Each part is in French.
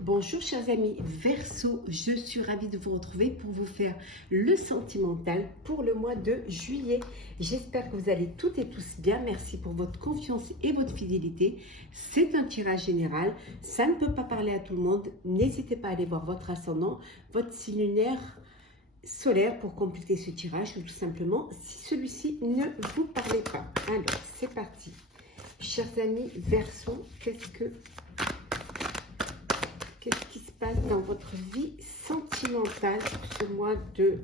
Bonjour chers amis Verseau, je suis ravie de vous retrouver pour vous faire le sentimental pour le mois de juillet. J'espère que vous allez toutes et tous bien, merci pour votre confiance et votre fidélité. C'est un tirage général, ça ne peut pas parler à tout le monde, n'hésitez pas à aller voir votre ascendant, votre signe lunaire solaire pour compléter ce tirage ou tout simplement si celui-ci ne vous parlait pas. Alors c'est parti. Chers amis Verseau, qu'est-ce qui se passe dans votre vie sentimentale pour ce mois de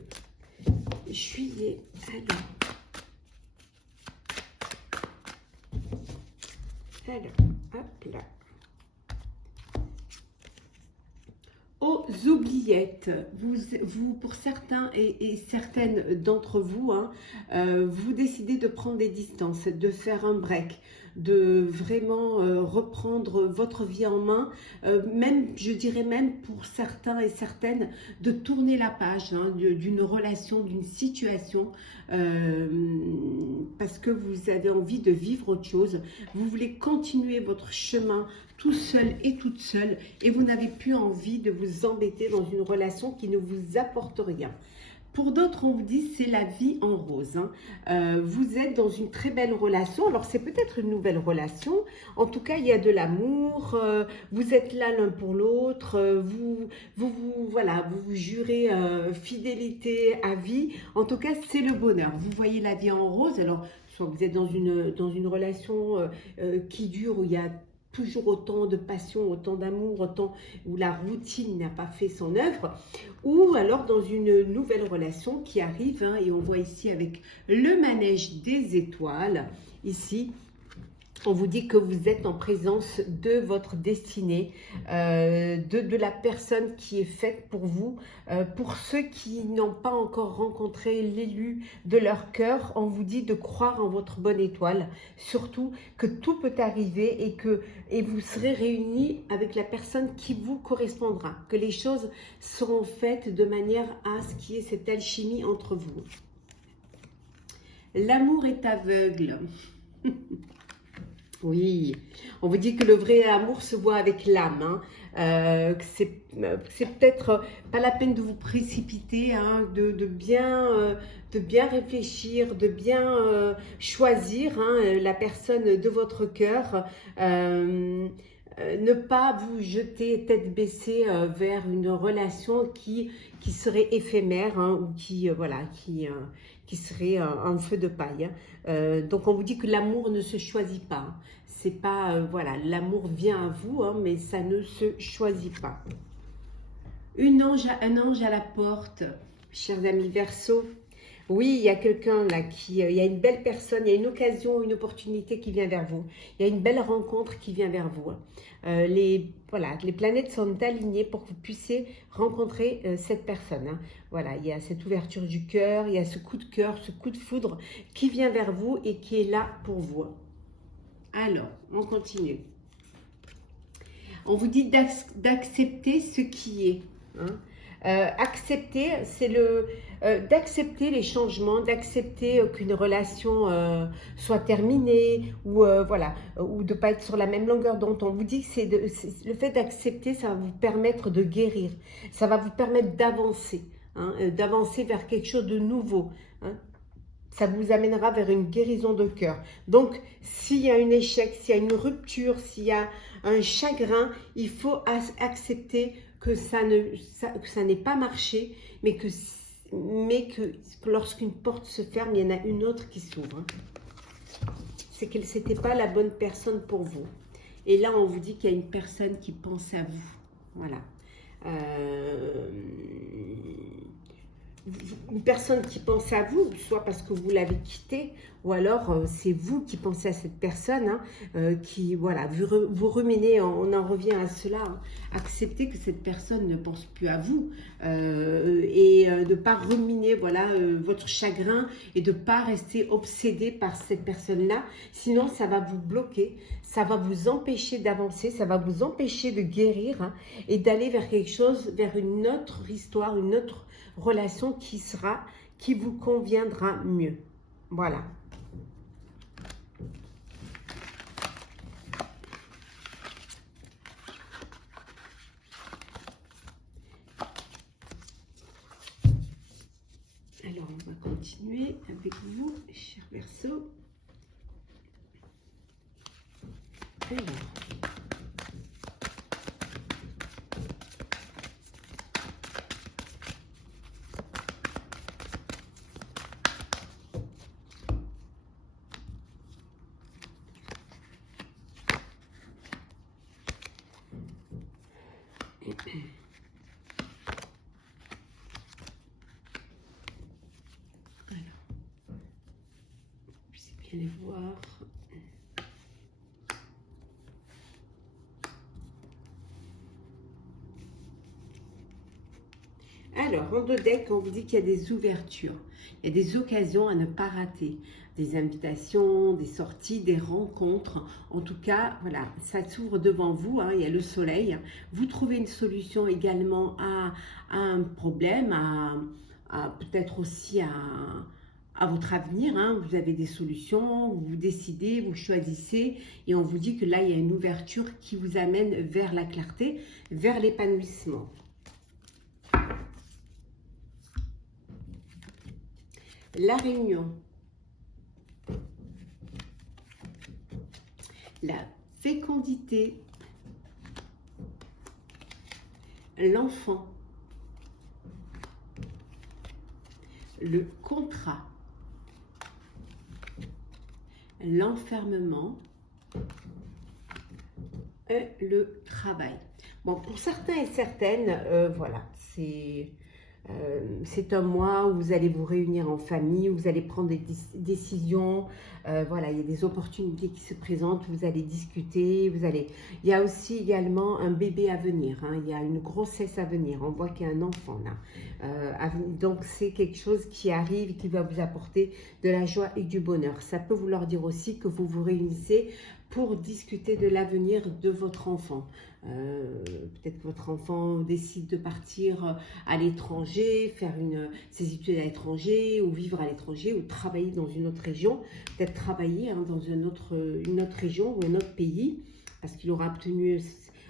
juillet? Alors, hop là. Aux oubliettes, vous pour certains et certaines d'entre vous, vous décidez de prendre des distances, de faire un break, de vraiment reprendre votre vie en main, même, je dirais même pour certains et certaines, de tourner la page d'une relation, d'une situation, parce que vous avez envie de vivre autre chose, vous voulez continuer votre chemin tout seul et toute seule, et vous n'avez plus envie de vous embêter dans une relation qui ne vous apporte rien. Pour d'autres, on vous dit c'est la vie en rose. Vous êtes dans une très belle relation. Alors, c'est peut-être une nouvelle relation. En tout cas, il y a de l'amour. Vous êtes là l'un pour l'autre. Voilà, vous vous jurez fidélité à vie. En tout cas, c'est le bonheur. Vous voyez la vie en rose. Alors, soit vous êtes dans une relation qui dure, où il y a toujours autant de passion, autant d'amour, autant où la routine n'a pas fait son œuvre, ou alors dans une nouvelle relation qui arrive, et on voit ici avec le manège des étoiles, ici, on vous dit que vous êtes en présence de votre destinée, de la personne qui est faite pour vous. Pour ceux qui n'ont pas encore rencontré l'élu de leur cœur, on vous dit de croire en votre bonne étoile. Surtout que tout peut arriver et vous serez réunis avec la personne qui vous correspondra. Que les choses seront faites de manière à ce qu'il y ait cette alchimie entre vous. L'amour est aveugle. Oui, on vous dit que le vrai amour se voit avec l'âme. C'est peut-être pas la peine de vous précipiter, de bien réfléchir, de bien choisir la personne de votre cœur. Ne pas vous jeter tête baissée vers une relation qui serait éphémère, ou qui serait un feu de paille. Donc on vous dit que l'amour ne se choisit pas. C'est pas, voilà, l'amour vient à vous, mais ça ne se choisit pas. Un ange à la porte, chers amis Verseau. Oui, il y a quelqu'un là il y a une belle personne, il y a une occasion, une opportunité qui vient vers vous. Il y a une belle rencontre qui vient vers vous. Les planètes sont alignées pour que vous puissiez rencontrer cette personne. Voilà, il y a cette ouverture du cœur, il y a ce coup de cœur, ce coup de foudre qui vient vers vous et qui est là pour vous. Alors, on continue. On vous dit d'accepter ce qui est. Accepter, c'est d'accepter les changements, d'accepter qu'une relation soit terminée, ou ou de ne pas être sur la même longueur d'onde. On vous dit que le fait d'accepter, ça va vous permettre de guérir, ça va vous permettre d'avancer, d'avancer vers quelque chose de nouveau. Ça vous amènera vers une guérison de cœur. Donc, s'il y a un échec, s'il y a une rupture, s'il y a un chagrin, il faut accepter que ça n'ait pas marché, mais que lorsqu'une porte se ferme, il y en a une autre qui s'ouvre. C'est que ce n'était pas la bonne personne pour vous. Et là, on vous dit qu'il y a une personne qui pense à vous. Voilà. Une personne qui pense à vous, soit parce que vous l'avez quitté, ou alors c'est vous qui pensez à cette personne, qui, voilà, vous ruminez, on en revient à cela. Acceptez que cette personne ne pense plus à vous, et de ne pas ruminer, voilà, votre chagrin, et de ne pas rester obsédé par cette personne-là, sinon ça va vous bloquer, ça va vous empêcher d'avancer, ça va vous empêcher de guérir, et d'aller vers quelque chose, vers une autre histoire, une autre relation qui vous conviendra mieux. Voilà. On va continuer avec vous, cher Verseau. Alors. Bien les voir. Alors, en deux decks, on vous dit qu'il y a des ouvertures, il y a des occasions à ne pas rater, des invitations, des sorties, des rencontres. En tout cas, voilà, ça s'ouvre devant vous, hein, il y a le soleil. Vous trouvez une solution également à un problème, à peut-être aussi à votre avenir, hein. Vous avez des solutions, vous décidez, vous choisissez et on vous dit que là, il y a une ouverture qui vous amène vers la clarté, vers l'épanouissement. La réunion, la fécondité, l'enfant, le contrat, l'enfermement et le travail. Bon, pour certains et certaines, voilà, c'est un mois où vous allez vous réunir en famille, où vous allez prendre des décisions, voilà, il y a des opportunités qui se présentent, vous allez discuter, il y a aussi également un bébé à venir, hein, il y a une grossesse à venir, on voit qu'il y a un enfant là, donc c'est quelque chose qui arrive, qui va vous apporter de la joie et du bonheur. Ça peut vouloir dire aussi que vous vous réunissez pour discuter de l'avenir de votre enfant. Peut-être que votre enfant décide de partir à l'étranger, faire ses études à l'étranger, ou vivre à l'étranger, ou travailler dans une autre région, peut-être travailler, hein, dans une autre région ou un autre pays, parce qu'il aura obtenu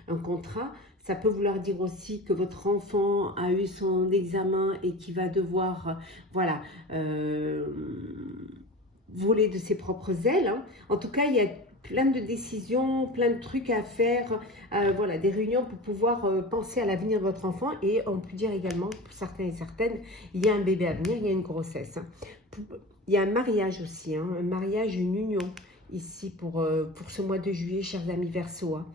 un contrat. Ça peut vouloir dire aussi que votre enfant a eu son examen et qu'il va devoir, voilà, voler de ses propres ailes, hein. En tout cas, il y a plein de décisions, plein de trucs à faire, voilà, des réunions pour pouvoir penser à l'avenir de votre enfant. Et on peut dire également, pour certains et certaines, il y a un bébé à venir, il y a une grossesse, hein. Il y a un mariage aussi, hein, un mariage, une union ici pour ce mois de juillet, chers amis Verseau, hein.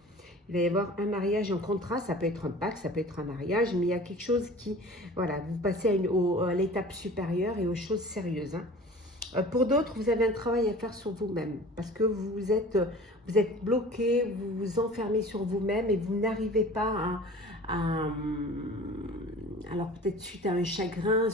Il va y avoir un mariage en contrat, ça peut être un pacte, ça peut être un mariage, mais il y a quelque chose qui, voilà, vous passez à l'étape supérieure et aux choses sérieuses, hein. Pour d'autres, vous avez un travail à faire sur vous-même parce que vous êtes bloqué, vous vous enfermez sur vous-même et vous n'arrivez pas alors peut-être suite à un chagrin,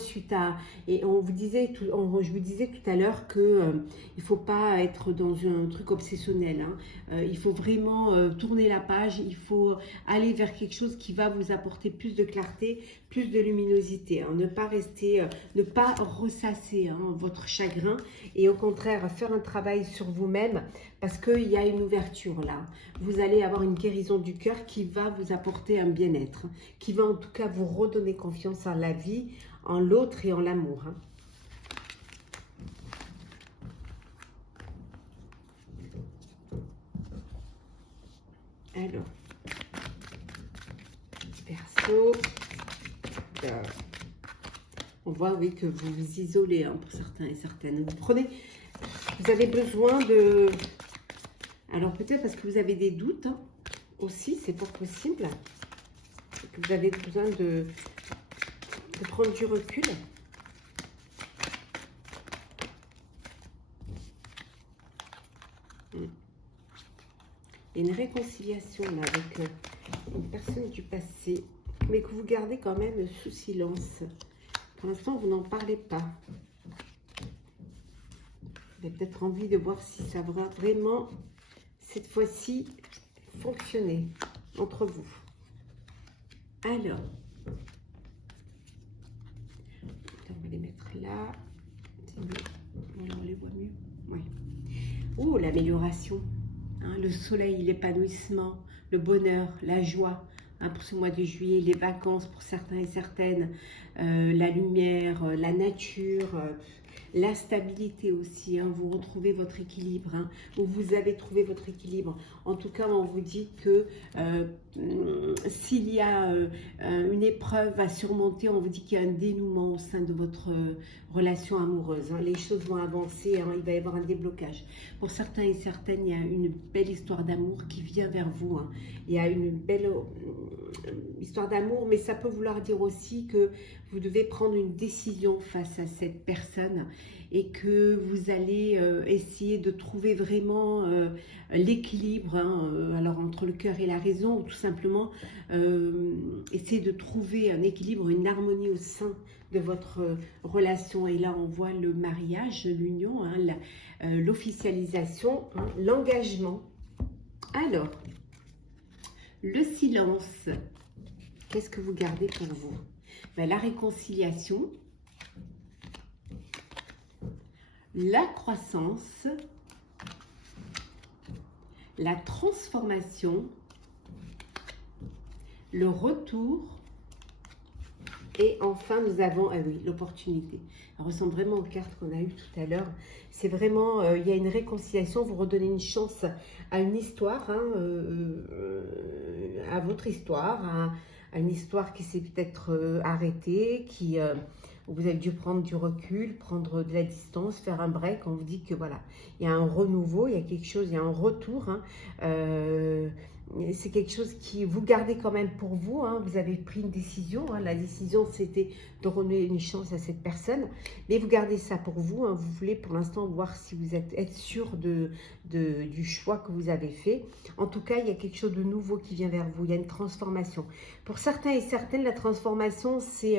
et je vous disais tout à l'heure que il faut pas être dans un truc obsessionnel, hein. Il faut vraiment tourner la page, il faut aller vers quelque chose qui va vous apporter plus de clarté, plus de luminosité, hein. Ne pas rester, ne pas ressasser, hein, votre chagrin et au contraire faire un travail sur vous-même parce qu'il y a une ouverture là. Vous allez avoir une guérison du cœur qui va vous apporter un bien-être, qui va en tout cas vous redonner confiance en la vie, en l'autre et en l'amour, hein. Alors, Verseau, on voit, oui, que vous vous isolez, hein, pour certains et certaines. Vous avez besoin de... Alors peut-être parce que vous avez des doutes, hein, aussi, c'est pas possible. Que vous avez besoin de prendre du recul. Il y a une réconciliation là avec une personne du passé, mais que vous gardez quand même sous silence. Pour l'instant, vous n'en parlez pas. Vous avez peut-être envie de voir si ça va vraiment, cette fois-ci, fonctionner entre vous. Alors, on va les mettre là. C'est mieux. Voilà, on les voit mieux. Oui. Oh, l'amélioration. Hein, le soleil, l'épanouissement, le bonheur, la joie. hein, pour ce mois de juillet, les vacances pour certains et certaines, la lumière, la nature, la stabilité aussi, hein, vous retrouvez votre équilibre, hein, ou vous avez trouvé votre équilibre. En tout cas, on vous dit que s'il y a une épreuve à surmonter, on vous dit qu'il y a un dénouement au sein de votre relation amoureuse, hein. Les choses vont avancer, hein, il va y avoir un déblocage. Pour certains et certaines, il y a une belle histoire d'amour qui vient vers vous, hein. Il y a une belle histoire d'amour, mais ça peut vouloir dire aussi que vous devez prendre une décision face à cette personne et que vous allez essayer de trouver vraiment l'équilibre, hein, alors entre le cœur et la raison, ou tout simplement essayer de trouver un équilibre, une harmonie au sein de votre relation. Et là, on voit le mariage, l'union, hein, l'officialisation, hein, l'engagement. Alors, le silence, qu'est-ce que vous gardez pour vous? Ben, la réconciliation, la croissance, la transformation, le retour et enfin nous avons, ah oui, l'opportunité. Elle ressemble vraiment aux cartes qu'on a eues tout à l'heure. C'est vraiment, il y a une réconciliation, vous redonnez une chance à une histoire, hein, à votre histoire, à une histoire qui s'est peut-être arrêtée, vous avez dû prendre du recul, prendre de la distance, faire un break. On vous dit que voilà, il y a un renouveau, il y a quelque chose, il y a un retour, hein. C'est quelque chose qui vous gardez quand même pour vous, hein. Vous avez pris une décision, hein. La décision c'était de redonner une chance à cette personne, mais vous gardez ça pour vous, hein. Vous voulez pour l'instant voir si vous êtes sûr du choix que vous avez fait. En tout cas, il y a quelque chose de nouveau qui vient vers vous, il y a une transformation. Pour certains et certaines, la transformation c'est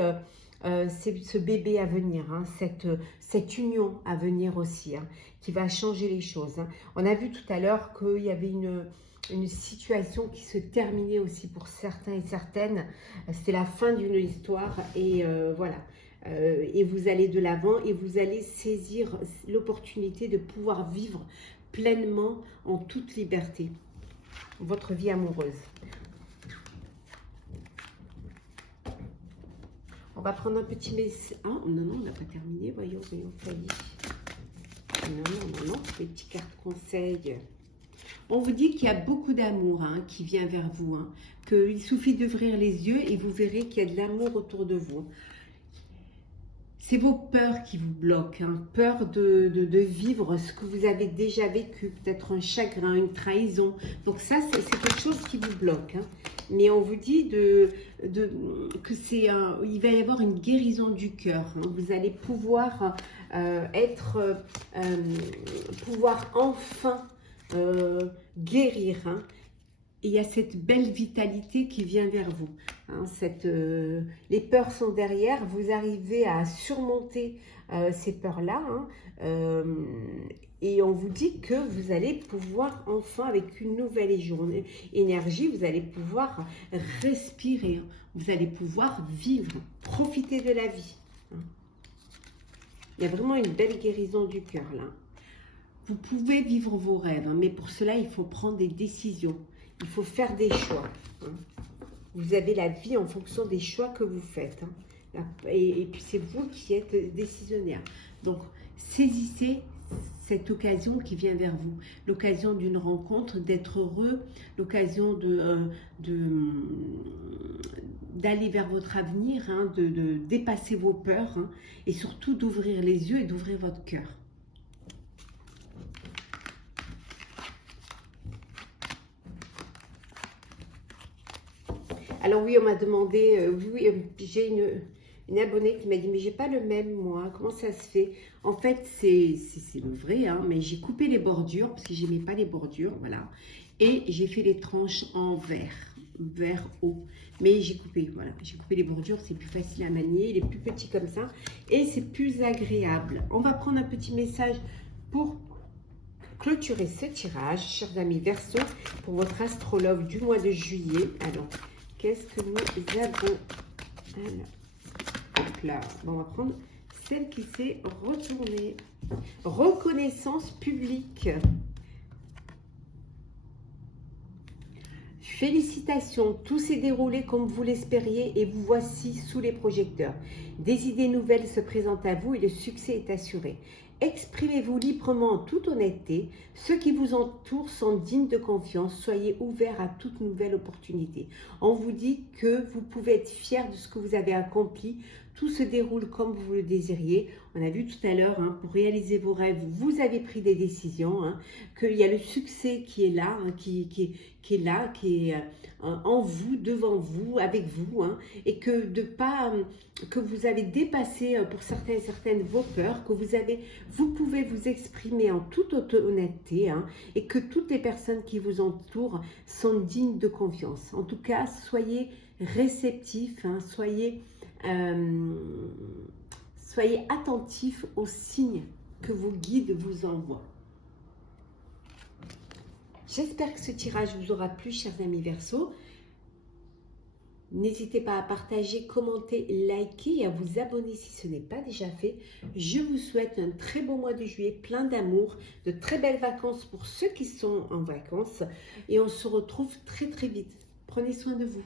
ce bébé à venir, hein, cette union à venir aussi, hein, qui va changer les choses, hein. On a vu tout à l'heure qu'il y avait une situation qui se terminait aussi pour certains et certaines. C'était la fin d'une histoire et voilà. Et vous allez de l'avant et vous allez saisir l'opportunité de pouvoir vivre pleinement en toute liberté votre vie amoureuse. On va prendre un petit message. Ah, non, on n'a pas terminé. Voyons, Kali. Non, les petites cartes conseils. On vous dit qu'il y a beaucoup d'amour, hein, qui vient vers vous, hein, qu'il suffit d'ouvrir les yeux et vous verrez qu'il y a de l'amour autour de vous. C'est vos peurs qui vous bloquent, hein, peur de vivre ce que vous avez déjà vécu, peut-être un chagrin, une trahison. Donc ça, c'est quelque chose qui vous bloque, hein. Mais on vous dit que il va y avoir une guérison du cœur, hein. Vous allez pouvoir pouvoir enfin guérir, hein. Et il y a cette belle vitalité qui vient vers vous, hein, les peurs sont derrière, vous arrivez à surmonter ces peurs-là, hein, et on vous dit que vous allez pouvoir enfin, avec une nouvelle énergie, vous allez pouvoir respirer, vous allez pouvoir vivre, profiter de la vie, hein. Il y a vraiment une belle guérison du cœur là. Vous pouvez vivre vos rêves, hein, mais pour cela, il faut prendre des décisions. Il faut faire des choix, hein. Vous avez la vie en fonction des choix que vous faites, hein. Et puis, c'est vous qui êtes décisionnaire. Donc, saisissez cette occasion qui vient vers vous. L'occasion d'une rencontre, d'être heureux, l'occasion d'aller vers votre avenir, hein, de dépasser vos peurs, hein, et surtout d'ouvrir les yeux et d'ouvrir votre cœur. Alors oui, on m'a demandé, oui, j'ai une abonnée qui m'a dit, mais j'ai pas le même moi, comment ça se fait? En fait, c'est le vrai, hein, mais j'ai coupé les bordures, parce que j'aimais pas les bordures, voilà. Et j'ai fait les tranches en vert haut. Mais j'ai coupé, voilà, j'ai coupé les bordures, c'est plus facile à manier, il est plus petit comme ça, et c'est plus agréable. On va prendre un petit message pour clôturer ce tirage, chers amis Verseau, pour votre astrologue du mois de juillet. Alors, qu'est-ce que nous avons? Alors, hop là. Bon, on va prendre celle qui s'est retournée. Reconnaissance publique. Félicitations, tout s'est déroulé comme vous l'espériez et vous voici sous les projecteurs. Des idées nouvelles se présentent à vous et le succès est assuré. Exprimez-vous librement en toute honnêteté. Ceux qui vous entourent sont dignes de confiance. Soyez ouverts à toute nouvelle opportunité. On vous dit que vous pouvez être fiers de ce que vous avez accompli. Tout se déroule comme vous le désiriez. On a vu tout à l'heure, pour réaliser vos rêves, vous avez pris des décisions, qu'il y a le succès qui est là, qui est là, qui est en vous, devant vous, avec vous, et que que vous avez dépassé pour certains et certaines vos peurs, que vous pouvez vous exprimer en toute honnêteté, et que toutes les personnes qui vous entourent sont dignes de confiance. En tout cas, soyez réceptifs, soyez attentifs aux signes que vos guides vous envoient. J'espère que ce tirage vous aura plu, chers amis Verseaux. N'hésitez pas à partager, commenter, liker et à vous abonner si ce n'est pas déjà fait. Je vous souhaite un très beau mois de juillet, plein d'amour, de très belles vacances pour ceux qui sont en vacances. Et on se retrouve très très vite. Prenez soin de vous.